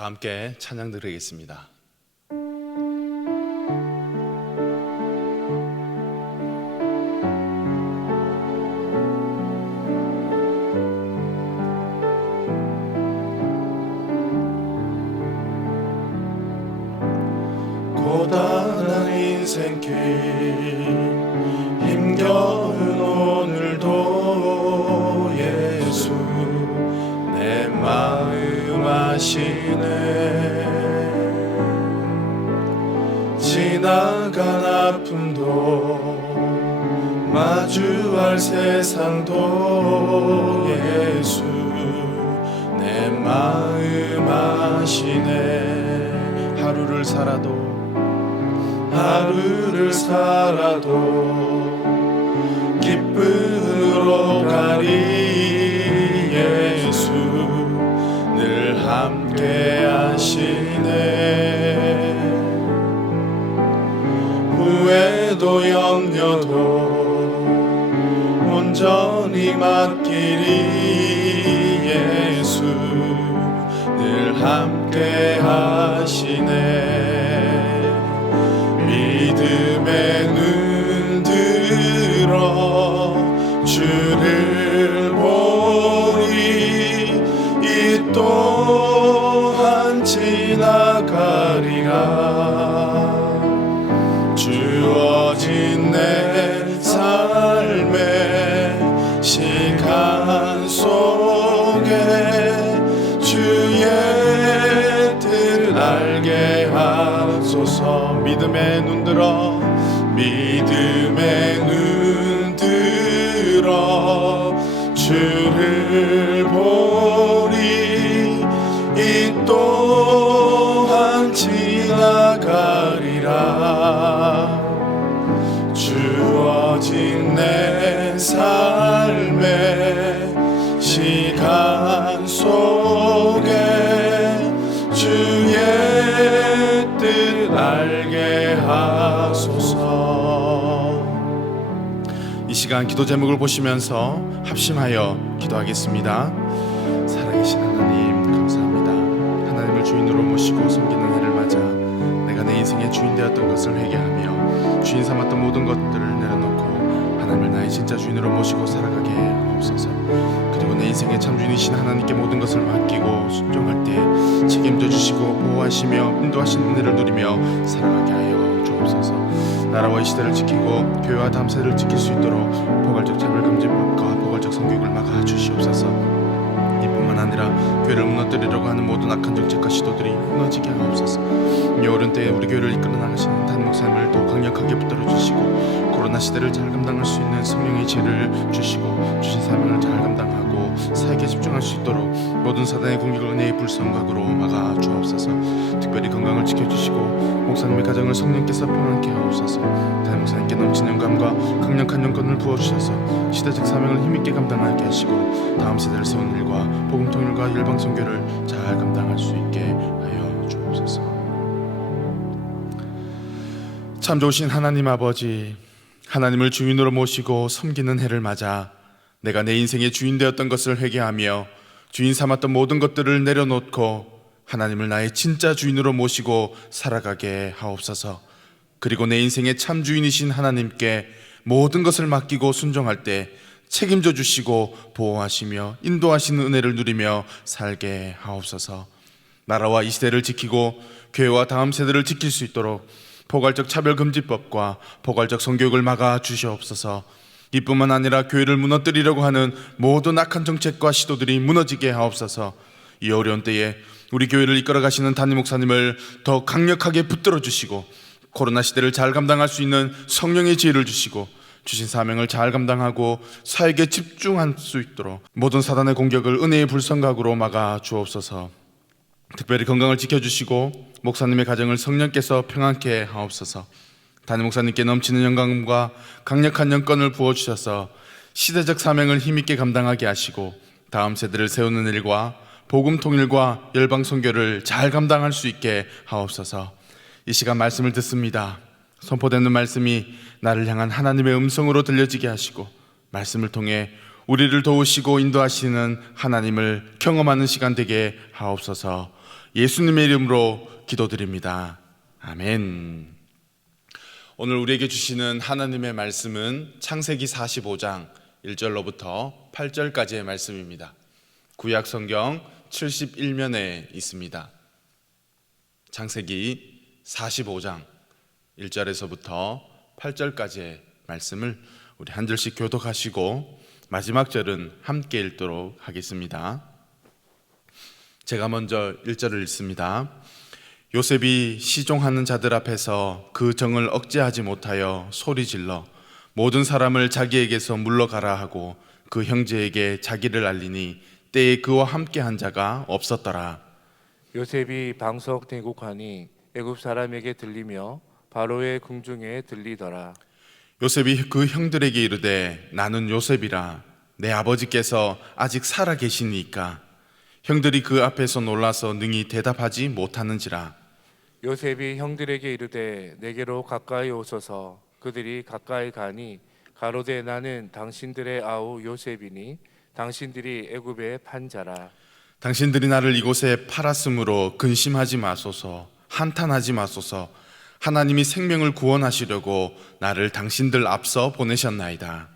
다 함께 찬양 드리겠습니다. 고단한 인생길 힘겨운 오늘도 예수 내 마음 아시네. 지나간 아픔도 마주할 세상도 예수 내 마음 아시네. 하루를 살아도 기쁨으로 가리 예수 늘 함께 하시네. 후회도 염려도 온전히 맡기리 예수 늘 함께 하시네. 믿음의 눈 들어 주를 보니 이 또한 지나가리라. 주어진 내 삶의 시간 속에 주의 뜻 알게 하소서. 믿음의 눈 들어 주를 보니 이 또한 지나가리라. 주어진 내 삶의 시간 속에 주의 뜻 알게 하소서. 이 시간 기도 제목을 보시면서 합심하여 기도하겠습니다. 살아계신 하나님 감사합니다. 하나님을 주인으로 모시고 섬기는 해를 맞아 내가 내 인생의 주인 되었던 것을 회개하며 주인 삼았던 모든 것들을 내려놓고 하나님을 나의 진짜 주인으로 모시고 살아가게 하옵소서. 그리고 내 인생의 참 주인이신 하나님께 모든 것을 맡기고 순종할 때 책임 책임져 주시고 보호하시며 인도하신 은혜를 누리며 살아가게 하여 주옵소서. 나라와 이 시대를 지키고 교회와 다음 세대를 지킬 수 있도록 포괄적 차별금지법과 포괄적 성교육을 막아 주시옵소서. 이뿐만 아니라 교회를 무너뜨리려고 하는 모든 악한 정책과 시도들이 무너지게 하옵소서. 이 어려운 때에 우리 교회를 이끌어 나가시는 담임 목사님을 더 강력하게 붙들어 주시고 코로나 시대를 잘 감당할 수 있는 성령의 지혜를 주시고 주신 사명을 잘 감당하고 사역에 집중할 수 있도록 모든 사단의 공격을 은혜의 불성각으로 막아 주옵소서. 특별히 건강을 지켜주시고 목사님의 가정을 성령께서 평안케 하옵소서. 담임 목사님께 넘치는 감과 강력한 영권을 부어주셔서 시대적 사명을 힘있게 감당하게 하시고 다음 세대를 세우는 일과 복음 통일과 열방 선교를 잘 감당할 수 있게 하여 주옵소서. 참 좋으신 하나님 아버지, 하나님을 주인으로 모시고 섬기는 해를 맞아 내가 내 인생의 주인 되었던 것을 회개하며 주인 삼았던 모든 것들을 내려놓고 하나님을 나의 진짜 주인으로 모시고 살아가게 하옵소서. 그리고 내 인생의 참 주인이신 하나님께 모든 것을 맡기고 순종할 때 책임져 주시고 보호하시며 인도하시는 은혜를 누리며 살게 하옵소서. 나라와 이 시대를 지키고 교회와 다음 세대를 지킬 수 있도록 포괄적 차별금지법과 포괄적 성교육을 막아 주시옵소서. 이뿐만 아니라 교회를 무너뜨리려고 하는 모든 악한 정책과 시도들이 무너지게 하옵소서. 이 어려운 때에 우리 교회를 이끌어 가시는 담임 목사님을 더 강력하게 붙들어 주시고 코로나 시대를 잘 감당할 수 있는 성령의 지혜를 주시고 주신 사명을 잘 감당하고 사역에 집중할 수 있도록 모든 사단의 공격을 은혜의 불성각으로 막아 주옵소서. 특별히 건강을 지켜주시고 목사님의 가정을 성령께서 평안케 하옵소서. 담임 목사님께 넘치는 영광과 강력한 영권을 부어주셔서 시대적 사명을 힘있게 감당하게 하시고 다음 세대를 세우는 일과 복음 통일과 열방 선교를 잘 감당할 수 있게 하옵소서. 이 시간 말씀을 듣습니다. 선포되는 말씀이 나를 향한 하나님의 음성으로 들려지게 하시고 말씀을 통해 우리를 도우시고 인도하시는 하나님을 경험하는 시간 되게 하옵소서. 예수님의 이름으로 기도드립니다. 아멘. 오늘 우리에게 주시는 하나님의 말씀은 창세기 45장 1절로부터 8절까지의 말씀입니다. 구약 성경 71면에 있습니다. 창세기 45장 1절에서부터 8절까지의 말씀을 우리 한 절씩 교독하시고 마지막 절은 함께 읽도록 하겠습니다. 제가 먼저 1절을 읽습니다. 요셉이 시종하는 자들 앞에서 그 정을 억제하지 못하여 소리질러 모든 사람을 자기에게서 물러가라 하고 그 형제에게 자기를 알리니 때에 그와 함께한 자가 없었더라. 요셉이 방석대국하니 애굽 사람에게 들리며 바로의 궁중에 들리더라. 요셉이 그 형들에게 이르되 나는 요셉이라. 내 아버지께서 아직 살아 계시니까. 형들이 그 앞에서 놀라서 능히 대답하지 못하는지라. 요셉이 형들에게 이르되 내게로 가까이 오소서. 그들이 가까이 가니 가로되 나는 당신들의 아우 요셉이니 당신들이 애굽의 판자라. 당신들이 나를 이곳에 팔았으므로 근심하지 마소서. 한탄하지 마소서. 하나님이 생명을 구원하시려고 나를 당신들 앞서 보내셨나이다.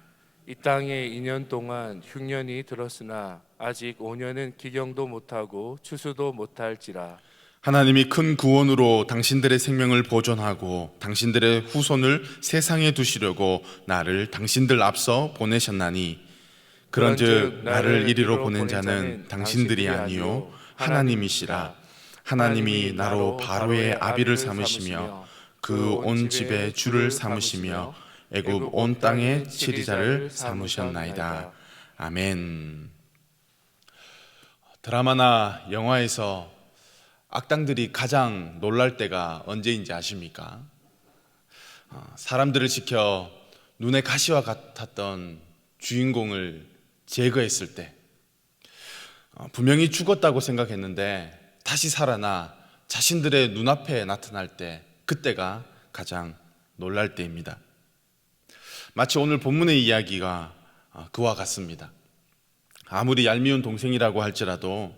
이 땅에 2년 동안 흉년이 들었으나 아직 5년은 기경도 못하고 추수도 못할지라. 하나님이 큰 구원으로 당신들의 생명을 보존하고 당신들의 후손을 세상에 두시려고 나를 당신들 앞서 보내셨나니 그런즉 나를 이리로 보낸 자는 당신들이 아니요 하나님이시라. 하나님이 나로 바로의 아비를 삼으시며 그 온 집에 주를 삼으시며 애굽 온 땅의 치리자를 삼으셨나이다. 아멘. 드라마나 영화에서 악당들이 가장 놀랄 때가 언제인지 아십니까? 사람들을 지켜 눈에 가시와 같았던 주인공을 제거했을 때, 분명히 죽었다고 생각했는데 다시 살아나 자신들의 눈앞에 나타날 때, 그때가 가장 놀랄 때입니다. 마치 오늘 본문의 이야기가 그와 같습니다. 아무리 얄미운 동생이라고 할지라도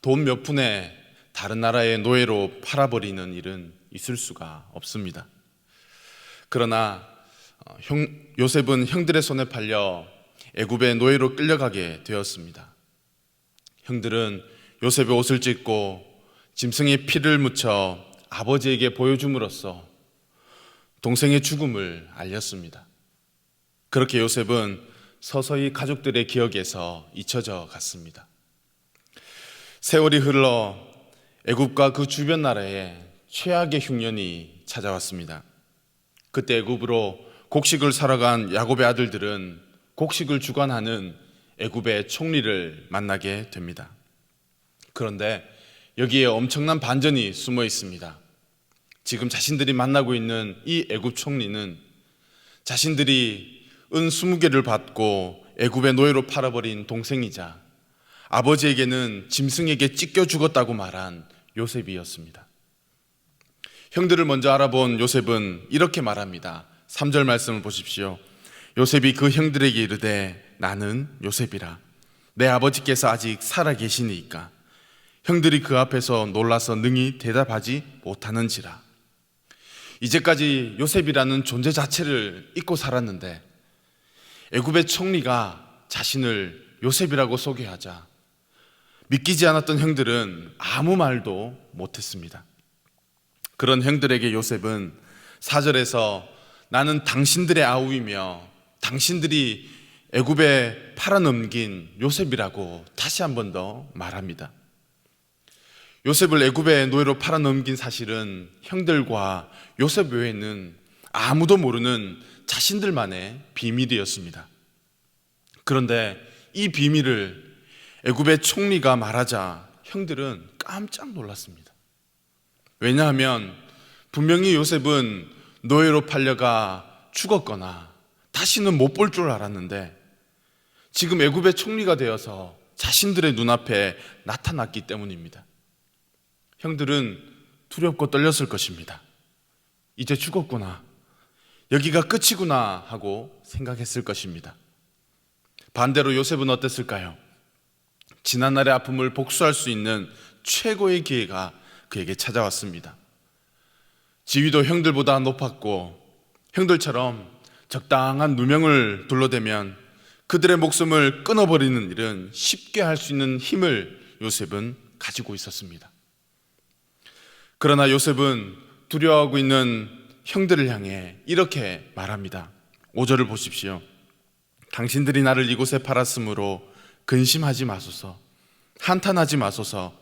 돈 몇 푼에 다른 나라의 노예로 팔아버리는 일은 있을 수가 없습니다. 그러나 요셉은 형들의 손에 팔려 애굽의 노예로 끌려가게 되었습니다. 형들은 요셉의 옷을 찢고 짐승의 피를 묻혀 아버지에게 보여줌으로써 동생의 죽음을 알렸습니다. 그렇게 요셉은 서서히 가족들의 기억에서 잊혀져 갔습니다. 세월이 흘러 애굽과 그 주변 나라에 최악의 흉년이 찾아왔습니다. 그때 애굽으로 곡식을 사러 간 야곱의 아들들은 곡식을 주관하는 애굽의 총리를 만나게 됩니다. 그런데 여기에 엄청난 반전이 숨어 있습니다. 지금 자신들이 만나고 있는 이 애굽 총리는 자신들이 은 20개를 받고 애굽의 노예로 팔아버린 동생이자 아버지에게는 짐승에게 찢겨 죽었다고 말한 요셉이었습니다. 형들을 먼저 알아본 요셉은 이렇게 말합니다. 3절 말씀을 보십시오. 요셉이 그 형들에게 이르되 나는 요셉이라. 내 아버지께서 아직 살아 계시니까. 형들이 그 앞에서 놀라서 능히 대답하지 못하는지라. 이제까지 요셉이라는 존재 자체를 잊고 살았는데 애굽의 총리가 자신을 요셉이라고 소개하자 믿기지 않았던 형들은 아무 말도 못했습니다. 그런 형들에게 요셉은 4절에서 나는 당신들의 아우이며 당신들이 애굽에 팔아넘긴 요셉이라고 다시 한 번 더 말합니다. 요셉을 애굽의 노예로 팔아넘긴 사실은 형들과 요셉 외에는 아무도 모르는 자신들만의 비밀이었습니다. 그런데 이 비밀을 애굽의 총리가 말하자 형들은 깜짝 놀랐습니다. 왜냐하면 분명히 요셉은 노예로 팔려가 죽었거나 다시는 못 볼 줄 알았는데 지금 애굽의 총리가 되어서 자신들의 눈앞에 나타났기 때문입니다. 형들은 두렵고 떨렸을 것입니다. 이제 죽었구나, 여기가 끝이구나 하고 생각했을 것입니다. 반대로 요셉은 어땠을까요? 지난날의 아픔을 복수할 수 있는 최고의 기회가 그에게 찾아왔습니다. 지위도 형들보다 높았고 형들처럼 적당한 누명을 둘러대면 그들의 목숨을 끊어버리는 일은 쉽게 할 수 있는 힘을 요셉은 가지고 있었습니다. 그러나 요셉은 두려워하고 있는 형들을 향해 이렇게 말합니다. 5절을 보십시오. 당신들이 나를 이곳에 팔았으므로 근심하지 마소서, 한탄하지 마소서.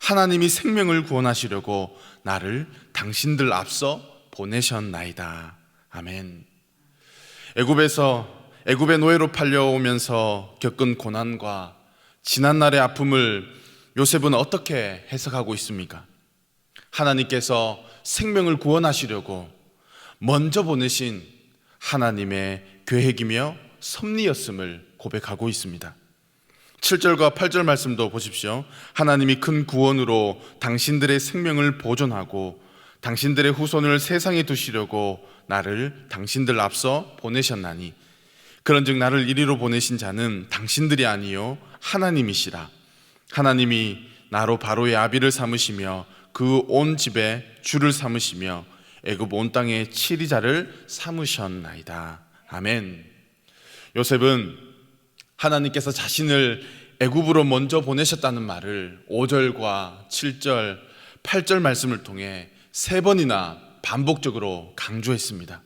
하나님이 생명을 구원하시려고 나를 당신들 앞서 보내셨나이다. 아멘. 애굽의 노예로 팔려오면서 겪은 고난과 지난날의 아픔을 요셉은 어떻게 해석하고 있습니까? 하나님께서 생명을 구원하시려고 먼저 보내신 하나님의 계획이며 섭리였음을 고백하고 있습니다. 7절과 8절 말씀도 보십시오. 하나님이 큰 구원으로 당신들의 생명을 보존하고 당신들의 후손을 세상에 두시려고 나를 당신들 앞서 보내셨나니 그런즉 나를 이리로 보내신 자는 당신들이 아니요 하나님이시라. 하나님이 나로 바로의 아비를 삼으시며 그 온 집에 주를 삼으시며 애굽 온 땅의 치리자를 삼으셨나이다. 아멘. 요셉은 하나님께서 자신을 애굽으로 먼저 보내셨다는 말을 5절과 7절, 8절 말씀을 통해 3번이나 반복적으로 강조했습니다.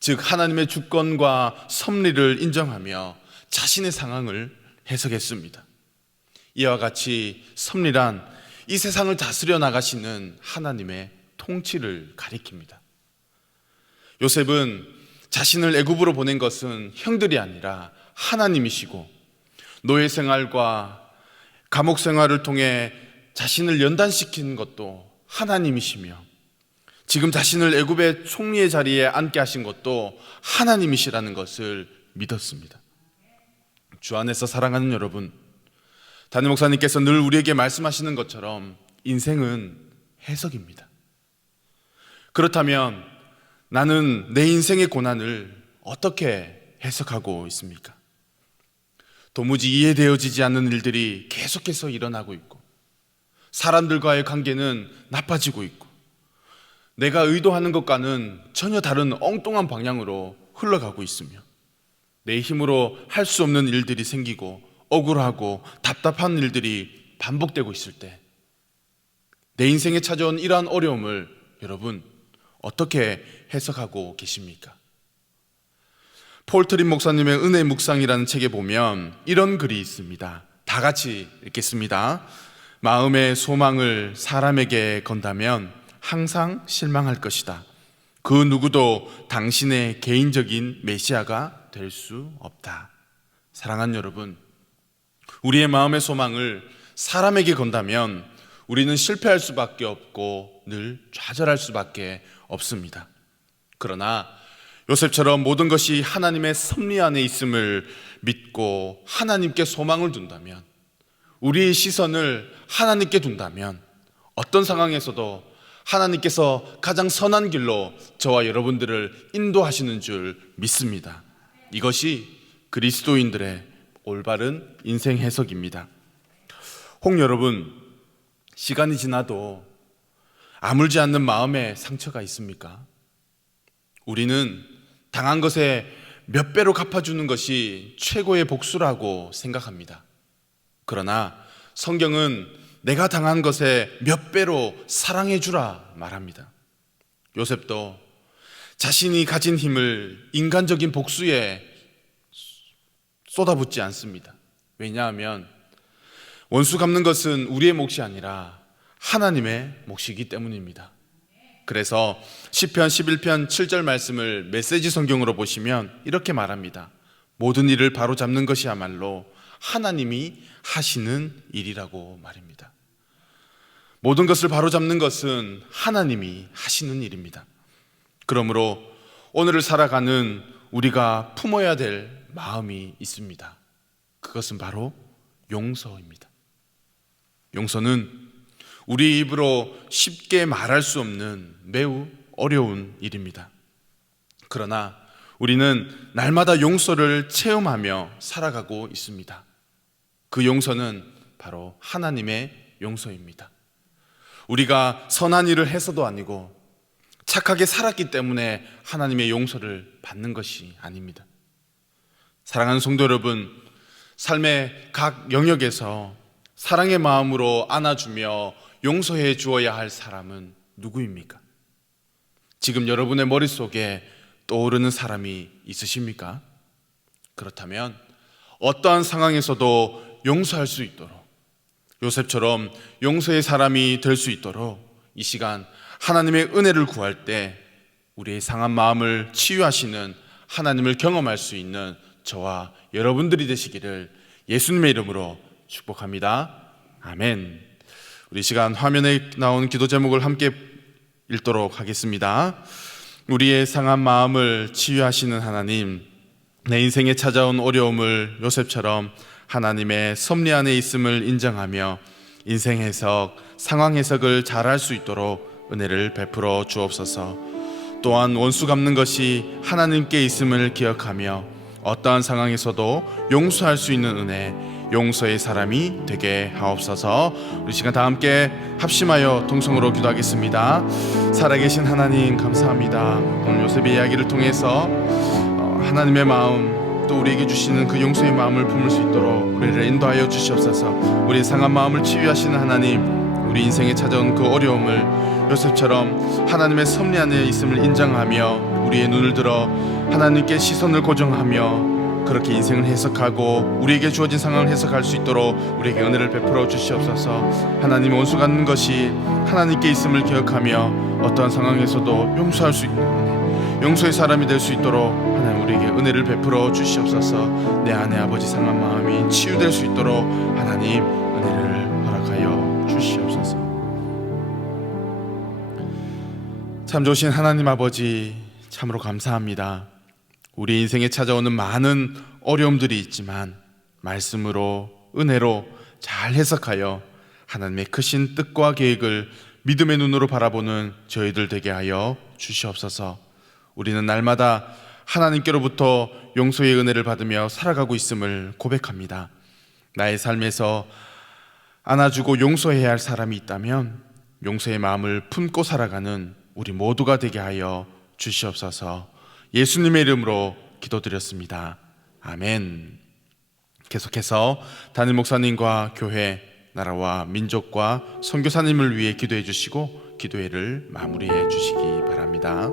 즉 하나님의 주권과 섭리를 인정하며 자신의 상황을 해석했습니다. 이와 같이 섭리란 이 세상을 다스려 나가시는 하나님의 통치를 가리킵니다. 요셉은 자신을 애굽으로 보낸 것은 형들이 아니라 하나님이시고 노예 생활과 감옥 생활을 통해 자신을 연단시킨 것도 하나님이시며 지금 자신을 애굽의 총리의 자리에 앉게 하신 것도 하나님이시라는 것을 믿었습니다. 주 안에서 사랑하는 여러분, 담임 목사님께서 늘 우리에게 말씀하시는 것처럼 인생은 해석입니다. 그렇다면 나는 내 인생의 고난을 어떻게 해석하고 있습니까? 도무지 이해되어지지 않는 일들이 계속해서 일어나고 있고 사람들과의 관계는 나빠지고 있고 내가 의도하는 것과는 전혀 다른 엉뚱한 방향으로 흘러가고 있으며 내 힘으로 할 수 없는 일들이 생기고 억울하고 답답한 일들이 반복되고 있을 때 내 인생에 찾아온 이러한 어려움을 여러분 어떻게 해석하고 계십니까? 폴 트림 목사님의 은혜의 묵상이라는 책에 보면 이런 글이 있습니다. 다 같이 읽겠습니다. 마음의 소망을 사람에게 건다면 항상 실망할 것이다. 그 누구도 당신의 개인적인 메시아가 될 수 없다. 사랑하는 여러분, 우리의 마음의 소망을 사람에게 건다면 우리는 실패할 수밖에 없고 늘 좌절할 수밖에 없습니다. 그러나 요셉처럼 모든 것이 하나님의 섭리 안에 있음을 믿고 하나님께 소망을 둔다면, 우리의 시선을 하나님께 둔다면 어떤 상황에서도 하나님께서 가장 선한 길로 저와 여러분들을 인도하시는 줄 믿습니다. 이것이 그리스도인들의 올바른 인생 해석입니다. 혹 여러분, 시간이 지나도 아물지 않는 마음에 상처가 있습니까? 우리는 당한 것에 몇 배로 갚아주는 것이 최고의 복수라고 생각합니다. 그러나 성경은 내가 당한 것에 몇 배로 사랑해 주라 말합니다. 요셉도 자신이 가진 힘을 인간적인 복수에 쏟아붓지 않습니다. 왜냐하면 원수 갚는 것은 우리의 몫이 아니라 하나님의 몫이기 때문입니다. 그래서 시편 11편 7절 말씀을 메시지 성경으로 보시면 이렇게 말합니다. 모든 일을 바로잡는 것이야말로 하나님이 하시는 일이라고 말입니다. 모든 것을 바로잡는 것은 하나님이 하시는 일입니다. 그러므로 오늘을 살아가는 우리가 품어야 될 마음이 있습니다. 그것은 바로 용서입니다. 용서는 우리 입으로 쉽게 말할 수 없는 매우 어려운 일입니다. 그러나 우리는 날마다 용서를 체험하며 살아가고 있습니다. 그 용서는 바로 하나님의 용서입니다. 우리가 선한 일을 해서도 아니고 착하게 살았기 때문에 하나님의 용서를 받는 것이 아닙니다. 사랑하는 성도 여러분, 삶의 각 영역에서 사랑의 마음으로 안아주며 용서해 주어야 할 사람은 누구입니까? 지금 여러분의 머릿속에 떠오르는 사람이 있으십니까? 그렇다면 어떠한 상황에서도 용서할 수 있도록, 요셉처럼 용서의 사람이 될 수 있도록 이 시간 하나님의 은혜를 구할 때 우리의 상한 마음을 치유하시는 하나님을 경험할 수 있는 저와 여러분들이 되시기를 예수님의 이름으로 축복합니다. 아멘. 우리 시간 화면에 나온 기도 제목을 함께 읽도록 하겠습니다. 우리의 상한 마음을 치유하시는 하나님, 내 인생에 찾아온 어려움을 요셉처럼 하나님의 섭리 안에 있음을 인정하며 인생 해석, 상황 해석을 잘할 수 있도록 은혜를 베풀어 주옵소서. 또한 원수 갚는 것이 하나님께 있음을 기억하며 어떠한 상황에서도 용서할 수 있는 은혜, 용서의 사람이 되게 하옵소서. 우리 시간 다 함께 합심하여 동성으로 기도하겠습니다. 살아계신 하나님 감사합니다. 오늘 요셉의 이야기를 통해서 하나님의 마음, 또 우리에게 주시는 그 용서의 마음을 품을 수 있도록 우리를 인도하여 주시옵소서. 우리의 상한 마음을 치유하시는 하나님, 우리 인생에 찾아온 그 어려움을 요셉처럼 하나님의 섭리 안에 있음을 인정하며 우리의 눈을 들어 하나님께 시선을 고정하며 그렇게 인생을 해석하고 우리에게 주어진 상황을 해석할 수 있도록 우리에게 은혜를 베풀어 주시옵소서. 하나님, 원수 갚는 것이 하나님께 있음을 기억하며 어떠한 상황에서도 용서할 수 있는 은혜, 용서의 사람이 될 수 있도록 하나님 우리에게 은혜를 베풀어 주시옵소서. 내 안에 아버지 상한 마음이 치유될 수 있도록 하나님 은혜를 허락하여 주시옵소서. 참 좋으신 하나님 아버지, 참으로 감사합니다. 우리 인생에 찾아오는 많은 어려움들이 있지만 말씀으로, 은혜로 잘 해석하여 하나님의 크신 뜻과 계획을 믿음의 눈으로 바라보는 저희들 되게 하여 주시옵소서. 우리는 날마다 하나님께로부터 용서의 은혜를 받으며 살아가고 있음을 고백합니다. 나의 삶에서 안아주고 용서해야 할 사람이 있다면 용서의 마음을 품고 살아가는 우리 모두가 되게 하여 주시옵소서. 예수님의 이름으로 기도드렸습니다. 아멘. 계속해서 담임 목사님과 교회 나라와 민족과 선교사님을 위해 기도해 주시고 기도회를 마무리해 주시기 바랍니다.